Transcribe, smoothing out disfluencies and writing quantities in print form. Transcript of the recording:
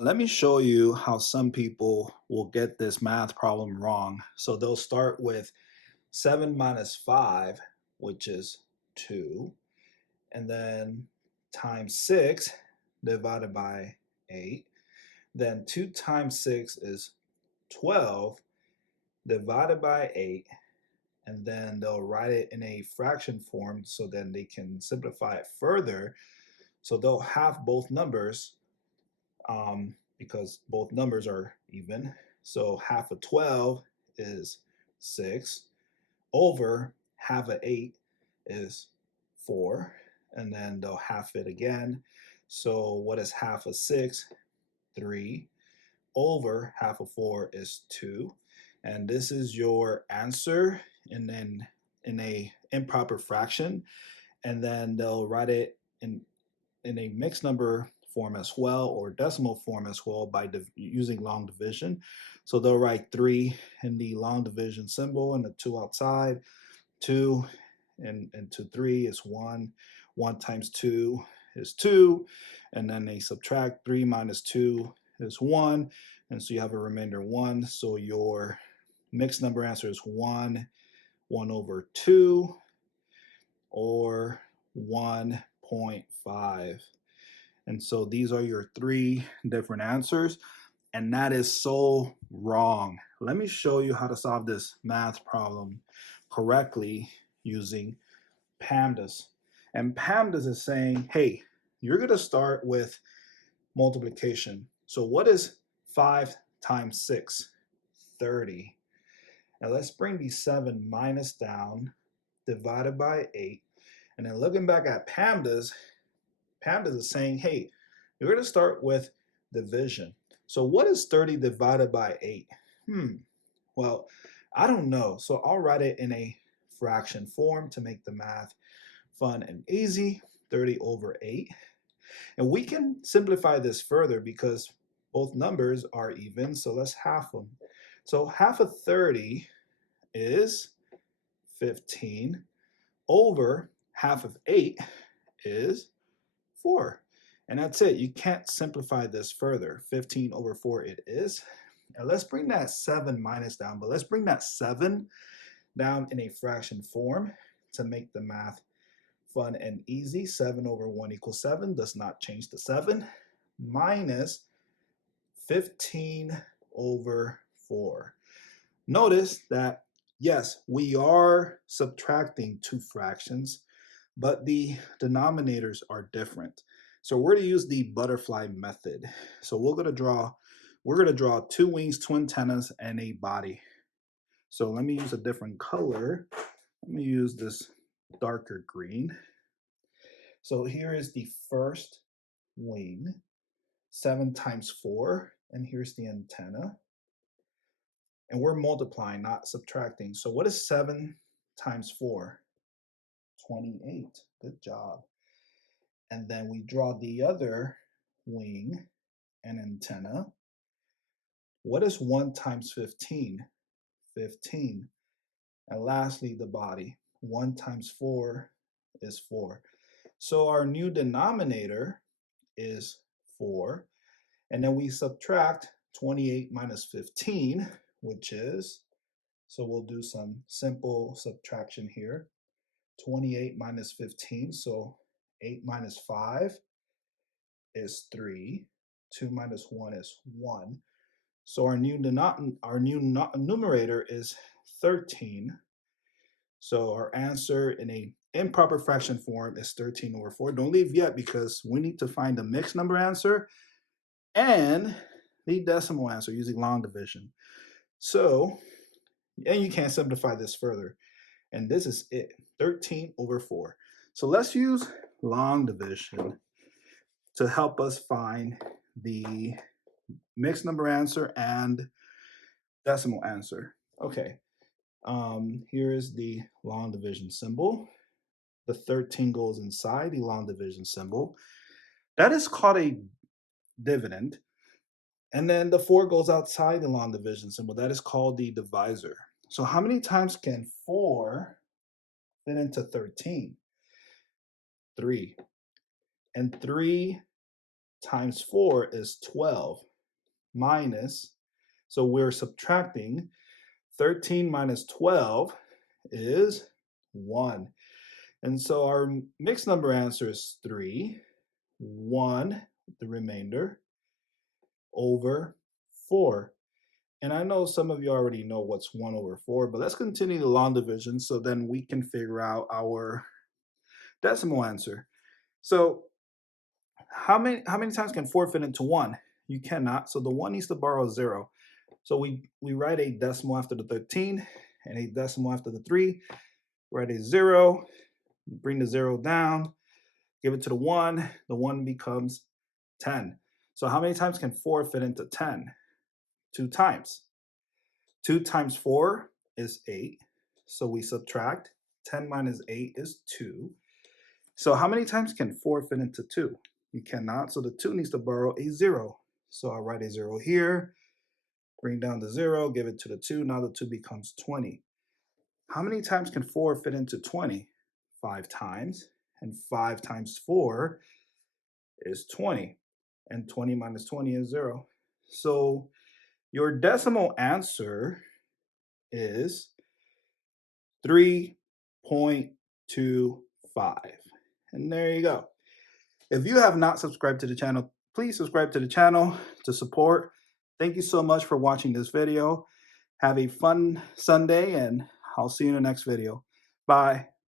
Let me show you how some people will get this math problem wrong. So they'll start with 7 minus 5, which is 2, and then times 6 divided by 8. Then 2 times 6 is 12 divided by 8, and then they'll write it in a fraction form so then they can simplify it further. So they'll have both numbers because both numbers are even. So half of 12 is 6 over half of 8 is 4. And then they'll half it again. So what is half of 6? 3 over half of 4 is 2. And this is your answer. And then in a improper fraction. And then they'll write it in a mixed number form as well, or decimal form as well, by using long division. So they'll write 3 in the long division symbol and the 2 outside. 2 into 3 is 1. 1 times 2 is 2. And then they subtract 3 minus 2 is 1. And so you have a remainder 1. So your mixed number answer is 1 over 2, or 1.5. And so these are your 3 different answers, and that is so wrong. Let me show you how to solve this math problem correctly using PEMDAS. And PEMDAS is saying, hey, you're going to start with multiplication. So what is 5 times 6? 30. Now let's bring the 7 minus down, divided by 8. And then looking back at PEMDAS, PEMDAS is saying, hey, you're going to start with division. So what is 30 divided by 8? Well, I don't know. So I'll write it in a fraction form to make the math fun and easy. 30 over 8. And we can simplify this further because both numbers are even. So let's half them. So half of 30 is 15 over half of 8 is 4. And that's it. You can't simplify this further. 15 over 4 it is. Now let's bring that 7 minus down, but let's bring that 7 down in a fraction form to make the math fun and easy. 7 over 1 equals 7. Does not change the 7. Minus 15 over 4. Notice that, yes, we are subtracting two fractions, but the denominators are different. So we're going to use the butterfly method. So we're going to draw 2 wings, 2 antennas, and a body. So let me use a different color. Let me use this darker green. So here is the first wing, 7 times 4, and here's the antenna. And we're multiplying, not subtracting. So what is 7 times 4? 28. Good job. And then we draw the other wing and antenna. What is 1 times 15? 15. And lastly, the body. 1 times 4 is 4. So our new denominator is 4. And then we subtract 28 minus 15, which is, so we'll do some simple subtraction here. 28 minus 15, so 8 minus 5 is 3. 2 minus 1 is 1. So our new numerator is 13. So our answer in a improper fraction form is 13 over 4. Don't leave yet because we need to find the mixed number answer and the decimal answer using long division. So, and you can't simplify this further. And this is it, 13 over 4. So let's use long division to help us find the mixed number answer and decimal answer. Okay, here is the long division symbol. The 13 goes inside the long division symbol. That is called a dividend. And then the 4 goes outside the long division symbol. That is called the divisor. So how many times can 4 fit into 13? 3. And 3 times 4 is 12. minus, so we're subtracting 13 minus 12 is 1. And so our mixed number answer is 3, 1, the remainder, over 4. And I know some of you already know what's 1 over 4, but let's continue the long division so then we can figure out our decimal answer. So how many times can 4 fit into 1? You cannot, so the 1 needs to borrow 0. So we write a decimal after the 13 and a decimal after the 3. Write a 0, bring the 0 down, give it to the 1 becomes 10. So how many times can 4 fit into 10? 2 times. 2 times 4 is 8. So we subtract 10 minus 8 is 2. So how many times can 4 fit into 2? You cannot, so the 2 needs to borrow a 0. So I'll write a 0 here, bring down the 0, give it to the 2. Now the 2 becomes 20. How many times can 4 fit into 20? 5 times. And 5 times 4 is 20. And 20 minus 20 is 0. So your decimal answer is 3.25. And there you go. If you have not subscribed to the channel, please subscribe to the channel to support. Thank you so much for watching this video. Have a fun Sunday, and I'll see you in the next video. Bye.